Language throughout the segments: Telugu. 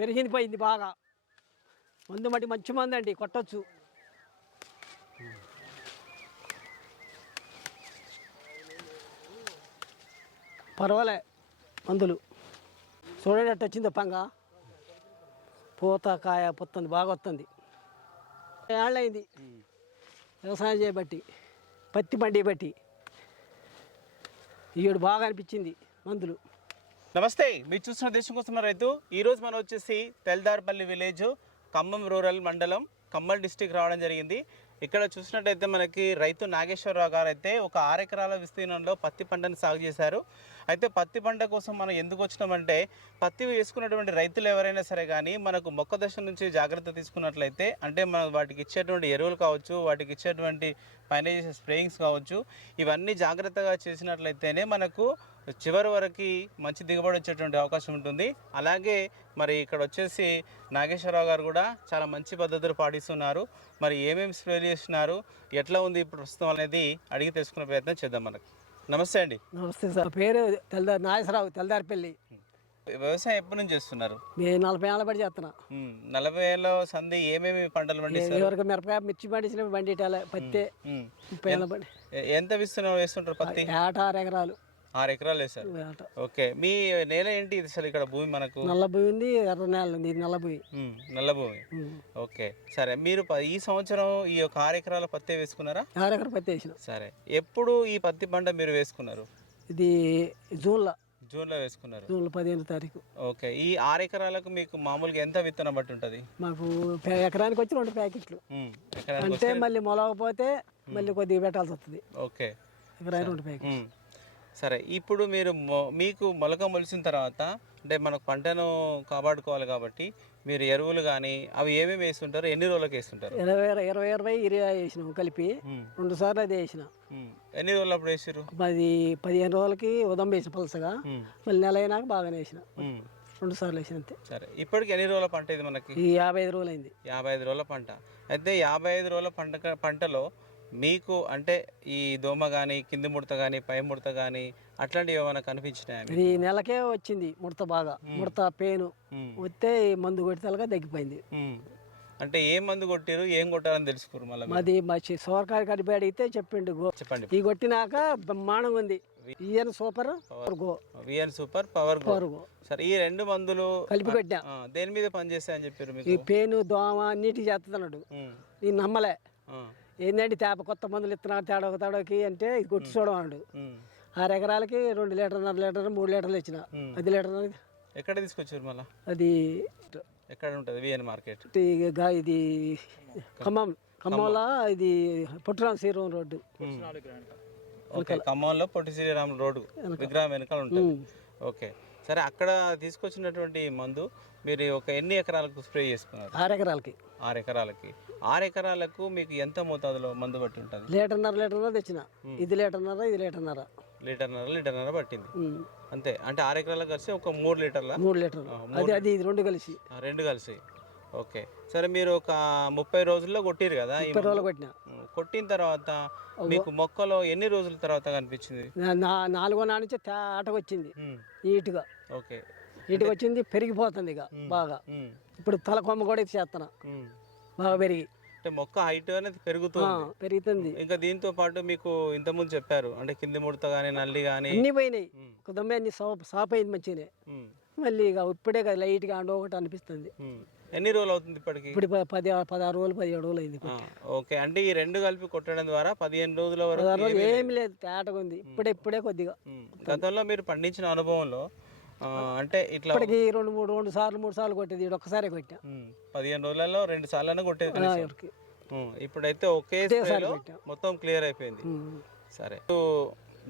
పెరిగింది పోయింది బాగా. మందు మట్టి మంచి మందు అండి, కొట్టచ్చు. పర్వాలే మందులు. చూడండి అట్ట వచ్చింది పంగ, పూత కాయ పొత్తుంది, బాగా వస్తుంది. ఏళ్ళయింది వ్యవసాయం చేయబట్టి, పత్తి పండి బట్టి ఈడు బాగా అనిపించింది మందులు. నమస్తే, మీరు చూస్తున్న దేశం కోసం రైతు. ఈరోజు మనం వచ్చేసి తెల్దార్పల్లి విలేజ్, ఖమ్మం రూరల్ మండలం, ఖమ్మం డిస్టిక్ రావడం జరిగింది. ఇక్కడ చూసినట్టయితే మనకి రైతు నాగేశ్వరరావు గారు అయితే ఒక 6 ఎకరాల విస్తీర్ణంలో పత్తి పంటను సాగు చేశారు. అయితే పత్తి పంట కోసం మనం ఎందుకు వచ్చినామంటే, పత్తి వేసుకున్నటువంటి రైతులు ఎవరైనా సరే కానీ మనకు మొక్క దశ నుంచి జాగ్రత్త తీసుకున్నట్లయితే, అంటే మనం వాటికి ఇచ్చేటువంటి ఎరువులు కావచ్చు, వాటికి ఇచ్చేటువంటి పైన చేసే స్ప్రేయింగ్స్ కావచ్చు, ఇవన్నీ జాగ్రత్తగా చేసినట్లయితేనే మనకు చివరి వరకు మంచి దిగుబడి వచ్చేటువంటి అవకాశం ఉంటుంది. అలాగే మరి ఇక్కడ వచ్చేసి నాగేశ్వరరావు గారు కూడా చాలా మంచి పద్ధతులు పాటిస్తున్నారు. మరి ఏమేమి స్ప్రే చేస్తున్నారు, ఎట్లా ఉంది ఇప్పుడు ప్రస్తుతం అనేది అడిగి తెలుసుకునే ప్రయత్నం చేద్దాం. మనకు నమస్తే అండి. నమస్తే సార్, పేరు నాగేశ్వరరావు, తెల్దార్పల్లి. వ్యవసాయం ఎప్పటి నుంచి చేస్తున్నారు? నేను 40 ఏళ్ళ బడి చేస్తున్నా. 40 ఏళ్ళ సంధి ఏమేమి పంటలు పండిస్తారు? ఇవరకు మిరపకాయ, మిర్చి పండించిన బండి పత్తి 30 ఏళ్ళ బడి. ఎంత విస్తీర్ణం వేస్తుంటారు పత్తి? ఏట 6 ఎకరాలు. 6 ఎకరాలు వేస్తారు. ఓకే, మీ నేల ఏంటి అసలు? ఇక్కడ భూమి మనకు నల్ల భూమి ఉంది, ఎర్ర నేల ఉంది. నల్ల భూమి. నల్ల భూమి. ఓకే, సరే. మీరు ఈ సంవత్సరం ఈ యొక్క 6 ఎకరాల పత్తి వేసుకున్నారా? 6 ఎకరాల పత్తి వేసిన. సరే, ఎప్పుడు ఈ పత్తి పంట మీరు వేసుకున్నారు? ఇది జూన్లో వేసుకున్నారు. జూన్ 15వ తారీఖు. ఓకే, ఈ 6 ఎకరాలకు మీకు మామూలుగా ఎంత విత్తనం బట్టి ఉంటుంది? మాకు ఎకరానికి వచ్చి 2 ప్యాకెట్లు. అంటే మళ్ళీ మొలవకపోతే మళ్ళీ కొద్దిగా పెట్టాల్సి వస్తుంది. ఓకే, ఎకరానికి 2 ప్యాకెట్లు. సరే, ఇప్పుడు మీరు మీకు మొలక మొలిసిన తర్వాత, అంటే మనకు పంటను కాపాడుకోవాలి కాబట్టి మీరు ఎరువులు కానీ అవి ఏమేమి వేస్తుంటారు? ఎన్ని రోజులకు వేస్తుంటారు? 20 యూరియా వేసినాం కలిపి 2 సార్లు అది వేసిన. ఎన్ని రోజులు అప్పుడు వేసారు? 15 రోజులకి ఉదయం వేసిన పలసగా, మళ్ళీ నెల అయినాక బాగానే వేసిన. 2 సార్లు వేసిన అంతే. సరే, ఇప్పటికి ఎన్ని రోజుల పంట ఇది మనకి? 55 రోజులు అయింది. 55 రోజుల పంట. అయితే 55 రోజుల పంటలో మీకు అంటే ఈ దోమ కానీ, కింది ముడత కానీ, పై ముడత కానీ అట్లాంటివి ఏమైనా కనిపించినాయా? ఇది నెలకే వచ్చింది ముడత, బాగా ముడత పెయిన్ వస్తే మందు కొడితే తగ్గిపోయింది. అంటే ఏ మందు కొట్టారు, ఏం కొట్టారని తెలుసుకోరు? మళ్ళీ అది మంచి సోరకాయ కడిపి అడిగితే చెప్పండి. చెప్పండి. ఈ కొట్టినాక బ్రహ్మాండంగా ఉంది. VN super power go. సరే, ఈ 2 మందులు కలిపి కొట్టా. దేని మీద పనిచేస్తాయని చెప్పారు మీకు? ఈ పెయిన్, దోమ అన్నిటికీ చేస్తున్నాడు. నేను నమ్మలే. ఏంటంటే కొత్త మందులు ఇస్తున్నాడు తేడాకి అంటే ఇది కొట్టి చూడమన్నాడు. 6 ఎకరాలకి 2 లీటర్న్నర లీటర్ 3 లీటర్లు ఇచ్చిన. 10 లీటర్లు. ఎక్కడ తీసుకొచ్చారు మళ్ళీ? అది ఎక్కడ ఉంటుంది? VN market. ఇది ఖమ్మంలో, ఇది పొట్టిరామ శ్రీరామ్ రోడ్డు. ఓకే, ఖమ్మంలో పొట్టి శ్రీరామ్ రోడ్డు విగ్రహం వెనకాల ఉంటుంది. ఓకే, సరే. అక్కడ తీసుకొచ్చినటువంటి మందు మీరు ఎన్ని ఎకరాలకు స్ప్రే చేసుకున్నారు? 6 ఎకరాలకి. 6 ఎకరాలకు మీకు ఎంత మోతాదులో మందు పట్టి ఉంటుంది? లీటర్న్నర తెచ్చిన. ఇది లీటర్న్నర పట్టింది అంతే. అంటే 6 ఎకరాలకు కలిసి ఒక 3 లీటర్ల? 3 లీటర్లు. అది 2 కలిసి. 2 కలిసి. ఓకే, సరే. మీరు ఒక 30 రోజుల్లో కొట్టిరు కదా? 30 రోజులు కొట్టిన. కొట్టిన తర్వాత మీకు మొక్కలో ఎన్ని రోజుల తర్వాత కనిపించింది? 4వ నాడు నుంచి ఆటకు వచ్చింది నీట్గా. ఓకే, నీట్గా వచ్చింది, పెరిగిపోతుంది ఇక బాగా. ఇప్పుడు తల కొమ్మ కూడా చేస్తున్నా, బాగా పెరిగి. అంటే మొక్క హైట్ అనేది పెరుగుతుంది. ఇంకా దీంతో పాటు మీకు ఇంతకుముందు చెప్పారు, అంటే కింది ముడత కానీ, నల్లి కానీ అన్ని పోయినాయి. ఒక దమ్మే అన్ని సాప్ అయింది మంచిగానే. మళ్ళీ ఇక ఇప్పుడే కదా లైట్గా ఒకటి అనిపిస్తుంది. ఎన్ని రోజులు అవుతుంది ఇప్పటికి? ఇప్పుడు 16 రోజులు 17 రోజులు అయింది. ఓకే, అంటే ఈ 2 కలిపి కొట్టడం ద్వారా 15 రోజుల వరకు ఏమి లేదు, తేటగా ఉంది. ఇప్పుడే కొద్దిగా. గతంలో మీరు పండించిన అనుభవంలో అంటే ఇట్లా 2 సార్లు 3 సార్లు కొట్టేది, ఒక్కసారి కొట్టా. 15 రోజులలో 2 సార్లు కొట్టేది. ఇప్పుడైతే ఒకే మొత్తం క్లియర్ అయిపోయింది. సరే,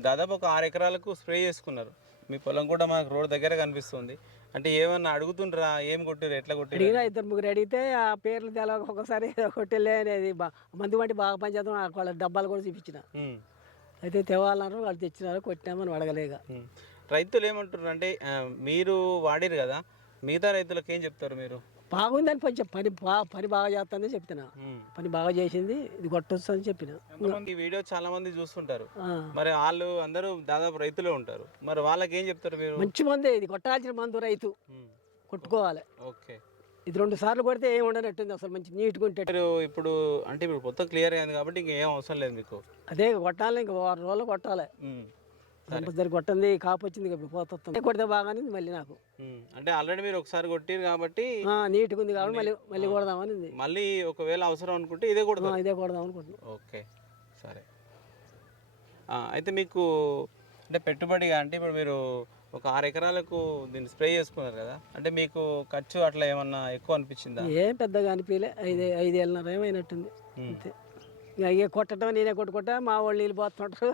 దాదాపు ఒక 6 ఎకరాలకు స్ప్రే చేసుకున్నారు. మీ పొలం కూడా మనకు రోడ్ దగ్గర కనిపిస్తుంది. అంటే ఏమన్నా అడుగుతుండ్రా, ఏం కొట్టారు, ఎట్లా కొట్టారు? అడిగినా 2-3 అడిగితే ఆ పేర్లు తెలవక ఒకసారి కొట్టలే అనేది. మందు వంటి బాగా పనిచేద్దాం, వాళ్ళ డబ్బాలు కూడా చూపించిన. అయితే తేవాలన్నారు, వాళ్ళు తెచ్చినారు, కొట్టినామని అడగలేక. రైతులు ఏమంటారు అంటే, మీరు వాడిరు కదా, మిగతా రైతులకు ఏం చెప్తారు మీరు? బాగుందని పని బాగా చేస్తుందని చెప్తున్నా. పని బాగా చేసింది, ఇది కొట్టొచ్చు అని చెప్పిన. ఈ వీడియో చాలా మంది చూస్తుంటారు, మరి వాళ్ళు అందరూ దాదాపు రైతులే ఉంటారు. మరి వాళ్ళకి ఏం చెప్తారు మీరు? మంచి మందే, ఇది కొట్టాల్సిన మందు. రైతు కొట్టుకోవాలి. ఓకే. ఇది 2 సార్లు కొడితే ఏమి ఉండనట్టుంది, అసలు మంచి నీట్గా ఉంటే. మీరు ఇప్పుడు అంటే ఇప్పుడు మొత్తం క్లియర్ అయింది కాబట్టి ఇంకేం అవసరం లేదు మీకు. అదే కొట్టాలి, ఇంకా 6 రోజులు కొట్టాలి. కంపల్సరీ కొట్టింది, కాపు వచ్చింది ఇప్పుడు పోతుంది. కొడితే బాగానే మళ్ళీ నాకు అంటే ఆల్రెడీ మీరు ఒకసారి కొట్టిరు కాబట్టి నీట్గా ఉంది కాబట్టి మళ్ళీ కొడదామని ఉంది. మళ్ళీ ఒకవేళ అవసరం అనుకుంటే ఇదే కొడదాం. ఇదే కొడదాం అనుకుంటున్నాం. ఓకే సరే. అయితే మీకు అంటే పెట్టుబడిగా అంటే ఇప్పుడు మీరు ఒక 6 ఎకరాలకు దీన్ని స్ప్రే చేసుకున్నారు కదా, అంటే మీకు ఖర్చు అట్లా ఏమన్నా ఎక్కువ అనిపించిందా? ఏం పెద్దగా అనిపించలే, 5,500 ఏమైనట్టుంది అంతే. ఇక అయ్యే కొట్టడం నేనే కొట్టుకుంటా, మా వాళ్ళు నీళ్ళు పోతుంటారు,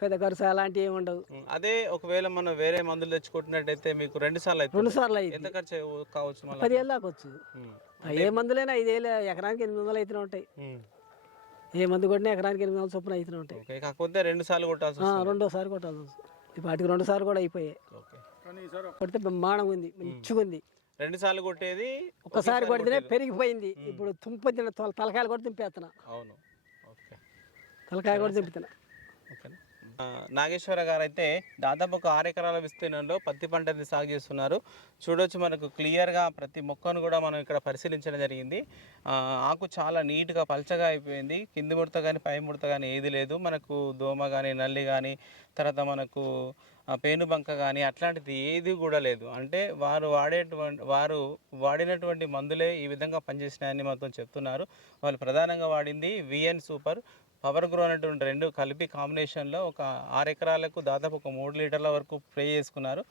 పెద్ద ఖర్చు అలాంటివి ఏమి ఉండవు. అదే ఒకవేళ మనం వేరే మందులు తెచ్చుకుంటున్నట్టయితే మీకు 2 సార్లు అయితే 2 సార్లు అయింది. ఎంత ఖర్చు కావచ్చు? 10,000 దాకా వచ్చు. ఏ మందులైనా 5,000, ఎకరానికి 800 అయితేనే ఉంటాయి. ఏ మందు కొట్టినా ఎకరానికి 800 చొప్పున అయితేనే ఉంటాయి. కాకపోతే 2 సార్లు కొట్టాల్సి వస్తుంది. 2సారి కొట్టాల్సి వస్తుంది. వాటికి 2 సార్లు కూడా అయిపోయాయి. కొడితే బ్రహ్మాండం ఉంది, మంచిగా ఉంది. 2 సార్లు కొట్టేది ఒకసారి కొడితేనే పెరిగిపోయింది. ఇప్పుడు తుంప తలకాయలు కూడా తుంపేస్తున్నా. అవును. ఓకే. తలకాయ కూడా తుంపుతున్నా. ఓకేనా. నాగేశ్వర గారు అయితే దాదాపు ఒక 6 ఎకరాల విస్తీర్ణంలో పత్తి పంటని సాగు చేస్తున్నారు. చూడొచ్చు మనకు క్లియర్గా ప్రతి మొక్కను కూడా మనం ఇక్కడ పరిశీలించడం జరిగింది. ఆకు చాలా నీట్గా పల్చగా అయిపోయింది. కింది ముడత కానీ పై ముడత కానీ ఏది లేదు. మనకు దోమ కానీ నల్లి కానీ తర్వాత మనకు పేనుబంక కానీ అట్లాంటిది ఏది కూడా లేదు. అంటే వారు వాడినటువంటి మందులే ఈ విధంగా పనిచేసినాయని మాతో చెప్తున్నారు. వాళ్ళు ప్రధానంగా వాడింది విఎన్ సూపర్, పవర్ గ్రో అనేటువంటి 2 కలిపి కాంబినేషన్లో ఒక 6 ఎకరాలకు దాదాపు ఒక 3 లీటర్ల వరకు స్ప్రే చేసుకున్నారు.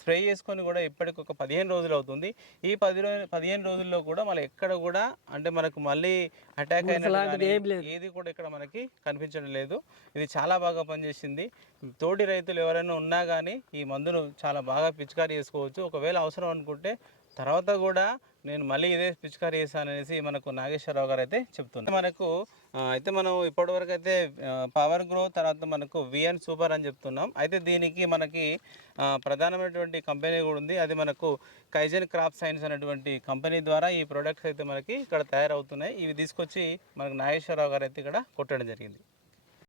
స్ప్రే చేసుకొని కూడా ఇప్పటికి ఒక 15 రోజులు అవుతుంది. ఈ 15 రోజుల్లో కూడా మళ్ళీ ఎక్కడ కూడా అంటే మనకు మళ్ళీ అటాక్ అయినది ఏది కూడా ఇక్కడ మనకి కనిపించడం లేదు. ఇది చాలా బాగా పనిచేసింది. తోటి రైతులు ఎవరైనా ఉన్నా కానీ ఈ మందును చాలా బాగా పిచికారీ చేసుకోవచ్చు. ఒకవేళ అవసరం అనుకుంటే తర్వాత కూడా నేను మళ్ళీ ఇదే పిచికారీ చేశాననేసి మనకు నాగేశ్వరరావు గారు అయితే చెప్తున్నారు. మనకు అయితే మనం ఇప్పటివరకు అయితే పవర్ గ్రో తర్వాత మనకు విఎన్ సూపర్ అని చెప్తున్నాం. అయితే దీనికి మనకి ప్రధానమైనటువంటి కంపెనీ కూడా ఉంది. అది మనకు కైజన్ క్రాప్ సైన్స్ అనేటువంటి కంపెనీ ద్వారా ఈ ప్రొడక్ట్స్ అయితే మనకి ఇక్కడ తయారవుతున్నాయి. ఇవి తీసుకొచ్చి మనకు నాగేశ్వరరావు గారు అయితే ఇక్కడ కొట్టడం జరిగింది.